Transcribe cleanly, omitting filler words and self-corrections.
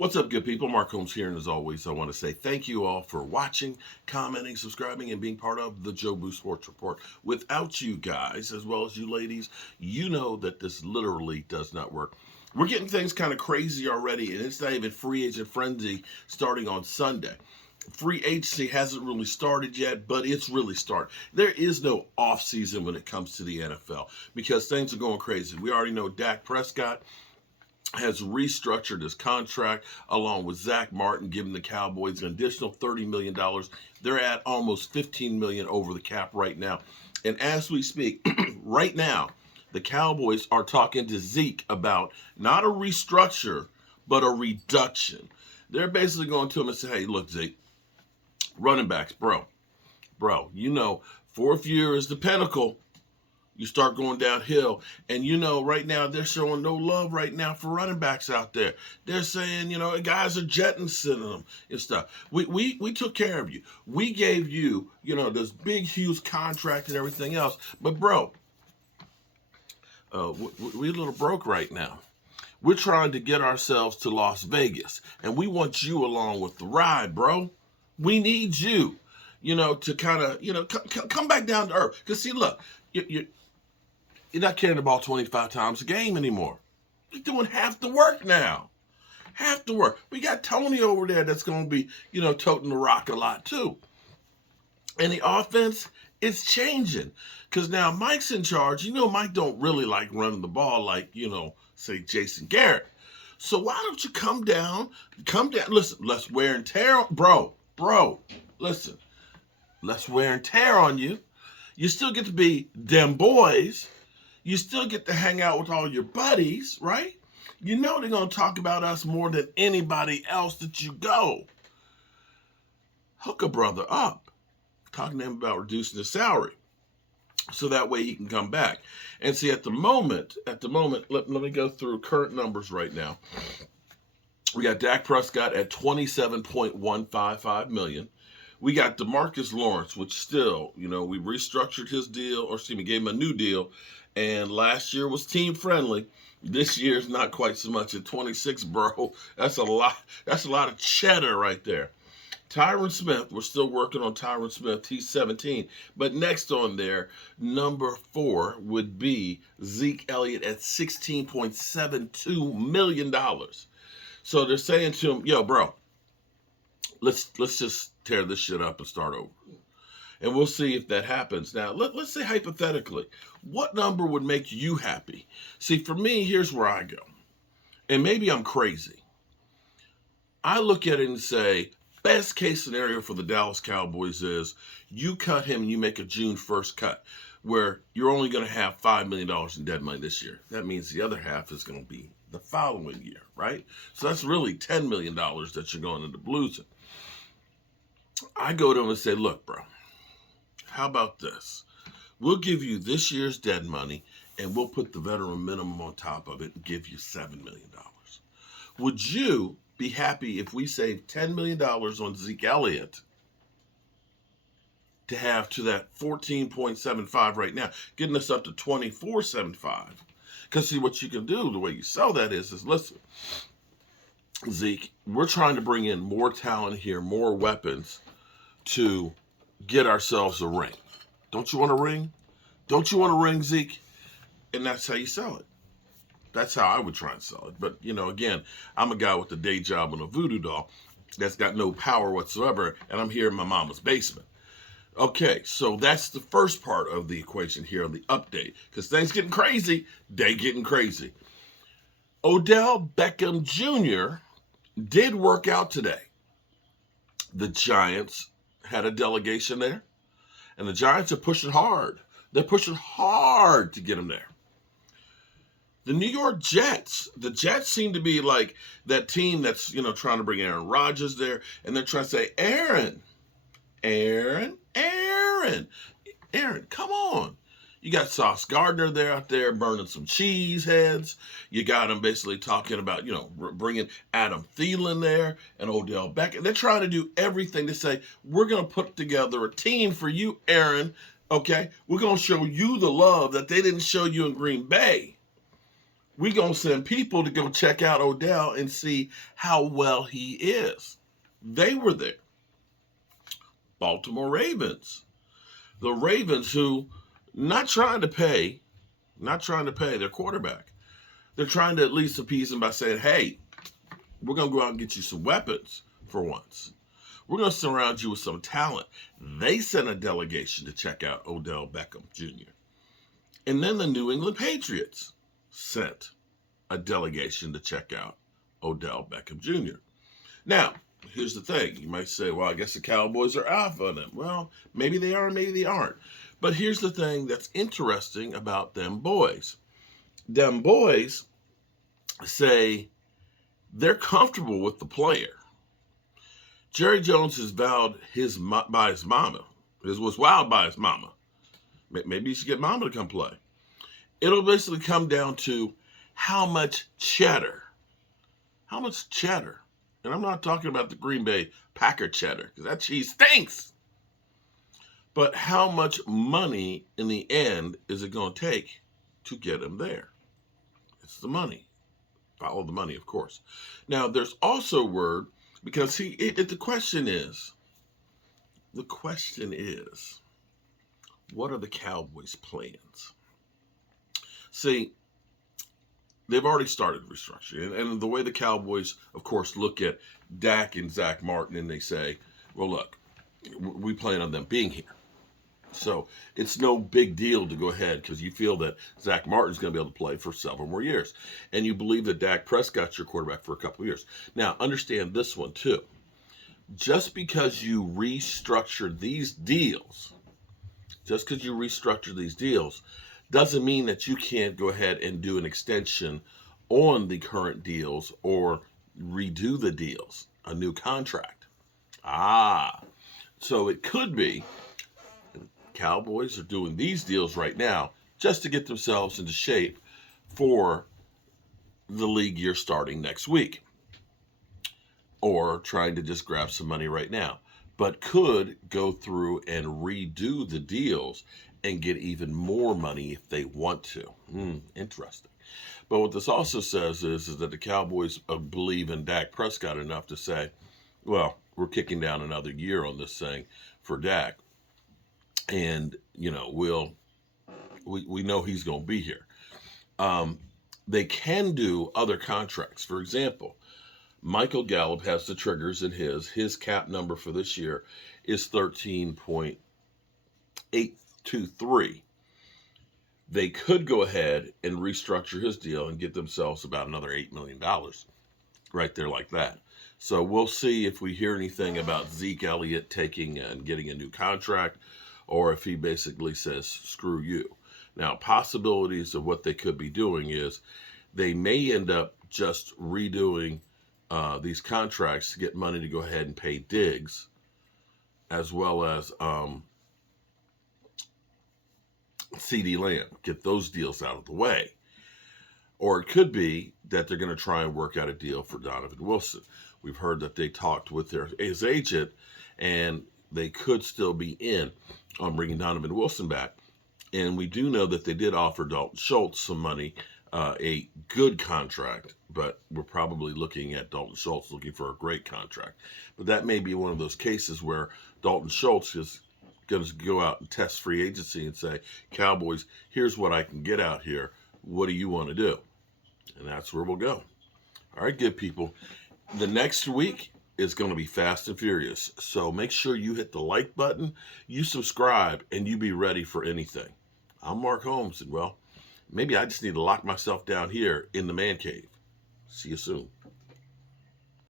What's up, good people? Mark Holmes here, and as always, I want to say thank you all for watching, commenting, subscribing, and being part of the Joe Boo Sports Report. Without you guys, as well as you ladies, you know that this literally does not work. We're getting things kind of crazy already, and it's not even free agent frenzy starting on Sunday. Free agency hasn't really started yet, but it's really started. There is no off season when it comes to the NFL because things are going crazy. We already know Dak Prescott has restructured his contract along with Zach Martin, giving the Cowboys an additional $30 million. They're at almost $15 million over the cap right now. And as we speak, right now, the Cowboys are talking to Zeke about not a restructure, but a reduction. They're basically going to him and say, hey, look, Zeke, running backs, bro, fourth year is the pinnacle. You start going downhill. And, right now they're showing no love right now for running backs out there. They're saying, guys are jettisoning them and stuff. We took care of you. We gave you, this big, huge contract and everything else. But, bro, we're a little broke right now. We're trying to get ourselves to Las Vegas. And we want you along with the ride, bro. We need you, to kind of, come back down to earth. Because, see, look, you're not carrying the ball 25 times a game anymore. You're doing half the work now. Half the work. We got Tony over there that's going to be, toting the rock a lot too. And the offense is changing. Because now Mike's in charge. Mike don't really like running the ball like, say Jason Garrett. So why don't you come down. Listen, let's wear and tear. Bro, listen. Let's wear and tear on you. You still get to be them boys. You still get to hang out with all your buddies, right? They're going to talk about us more than anybody else that you go. Hook a brother up. Talking to him about reducing his salary. So that way he can come back. And see, at the moment, let me go through current numbers right now. We got Dak Prescott at $27.155 million. We got DeMarcus Lawrence, which still, we restructured his deal, gave him a new deal. And last year was team friendly. This year's not quite so much at 26, bro. That's a lot. That's a lot of cheddar right there. Tyron Smith, we're still working on Tyron Smith. He's 17. But next on there, number 4 would be Zeke Elliott at $16.72 million. So they're saying to him, yo, bro, let's just tear this shit up and start over. And we'll see if that happens. Now, let's say hypothetically, what number would make you happy? See, for me, here's where I go. And maybe I'm crazy. I look at it and say, best case scenario for the Dallas Cowboys is you cut him and you make a June 1st cut where you're only going to have $5 million in dead money this year. That means the other half is going to be the following year, right? So that's really $10 million that you're going into losing. I go to him and say, look, bro, how about this? We'll give you this year's dead money, and we'll put the veteran minimum on top of it and give you $7 million. Would you be happy if we saved $10 million on Zeke Elliott to have to that 14.75 right now, getting us up to 24.75? Because see, what you can do, the way you sell that is listen, Zeke, we're trying to bring in more talent here, more weapons to get ourselves a ring. Don't you want a ring? Don't you want a ring, Zeke? And that's how you sell it. That's how I would try and sell it. But, again, I'm a guy with a day job on a voodoo doll that's got no power whatsoever, and I'm here in my mama's basement. Okay, so that's the first part of the equation here on the update. Because things getting crazy, they getting crazy. Odell Beckham Jr. did work out today. The Giants had a delegation there, and the Giants are pushing hard. They're pushing hard to get him there. The New York Jets, the Jets seem to be like that team that's, trying to bring Aaron Rodgers there, and they're trying to say, Aaron, come on. You got Sauce Gardner there out there burning some cheese heads. You got him basically talking about, bringing Adam Thielen there and Odell Beckham. They're trying to do everything to say, we're going to put together a team for you, Aaron, okay? We're going to show you the love that they didn't show you in Green Bay. We're going to send people to go check out Odell and see how well he is. They were there. Baltimore Ravens. The Ravens, who not trying to pay their quarterback. They're trying to at least appease him by saying, hey, we're going to go out and get you some weapons for once. We're going to surround you with some talent. They sent a delegation to check out Odell Beckham Jr. And then the New England Patriots sent a delegation to check out Odell Beckham Jr. Now, here's the thing. You might say, well, I guess the Cowboys are off on them. Well, maybe they are, maybe they aren't. But here's the thing that's interesting about them boys. Them boys say they're comfortable with the player. Jerry Jones is vowed by his mama. Was wowed by his mama. Maybe you should get mama to come play. It'll basically come down to how much cheddar. How much cheddar. And I'm not talking about the Green Bay Packer cheddar, because that cheese stinks. But how much money in the end is it going to take to get him there? It's the money. Follow the money, of course. Now, there's also word, because the question is, what are the Cowboys' plans? See, they've already started restructuring. And the way the Cowboys, of course, look at Dak and Zach Martin, and they say, well, look, we plan on them being here. So it's no big deal to go ahead because you feel that Zach Martin's going to be able to play for several more years. And you believe that Dak Prescott's your quarterback for a couple of years. Now, understand this one, too. Just because you restructure these deals, doesn't mean that you can't go ahead and do an extension on the current deals or redo the deals, a new contract. So it could be Cowboys are doing these deals right now just to get themselves into shape for the league year starting next week, or trying to just grab some money right now, but could go through and redo the deals and get even more money if they want to. Interesting. But what this also says is that the Cowboys believe in Dak Prescott enough to say, well, we're kicking down another year on this thing for Dak. And, we know he's going to be here. They can do other contracts. For example, Michael Gallup has the triggers in his cap number for this year is 13.823. They could go ahead and restructure his deal and get themselves about another $8 million right there like that. So we'll see if we hear anything about Zeke Elliott taking and getting a new contract, or if he basically says, screw you. Now, possibilities of what they could be doing is they may end up just redoing these contracts to get money to go ahead and pay Diggs, as well as CeeDee Lamb, get those deals out of the way. Or it could be that they're going to try and work out a deal for Donovan Wilson. We've heard that they talked with his agent, and they could still be in on bringing Donovan Wilson back. And we do know that they did offer Dalton Schultz some money, a good contract, but we're probably looking at Dalton Schultz looking for a great contract. But that may be one of those cases where Dalton Schultz is going to go out and test free agency and say, Cowboys, here's what I can get out here. What do you want to do? And that's where we'll go. All right, good people. The next week is going to be fast and furious. So make sure you hit the like button, you subscribe, and you be ready for anything. I'm Mark Holmes, and well, maybe I just need to lock myself down here in the man cave. See you soon.